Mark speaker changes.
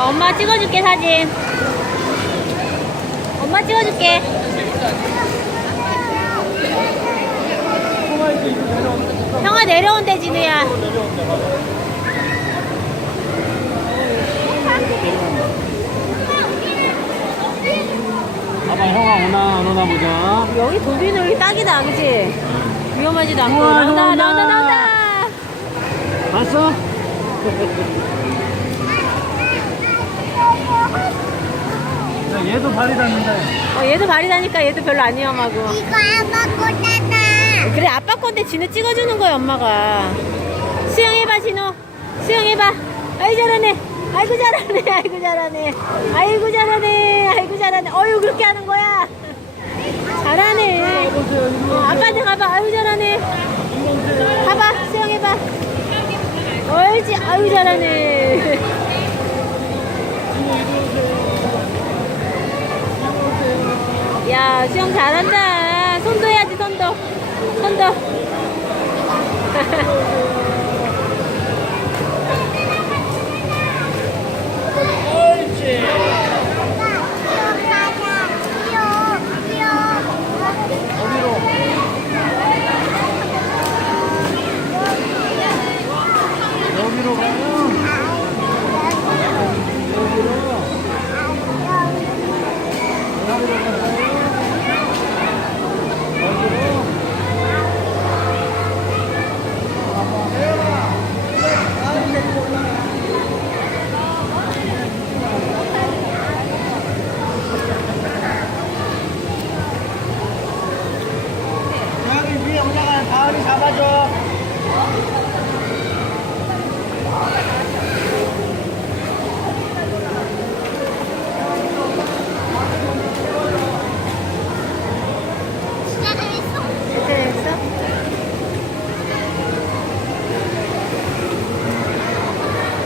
Speaker 1: 어, 엄마 찍어줄게 사진. 엄마 찍어줄게. 형아 내려온대 진우야.
Speaker 2: 봐봐 형아 오나 안 오나 보자
Speaker 1: 여기 돌비놀이 딱이다, 그치? 위험하지도 않고. 나온다.
Speaker 2: 나온다,
Speaker 1: 나온다.
Speaker 2: 봤어? 얘도 발이 닿는다
Speaker 1: 어, 얘도 발이 다니까 얘도 별로 안 위험하고.
Speaker 3: 이거 아빠 거잖아.
Speaker 1: 그래, 아빠 건데 진우 찍어주는 거야, 엄마가. 수영해봐, 진우. 수영해봐. 아이, 잘하네. 아이고, 잘하네. 아이고, 잘하네. 아이고, 잘하네. 아이고, 잘하네. 어유, 그렇게 하는 거야. 잘하네. 어, 아빠한테 가봐. 아유, 잘하네. 가봐, 수영해봐. 옳지. 아유, 잘하네. 야, 수영 잘한다. 손도 해야지, 손도. 손도. সাদা চপ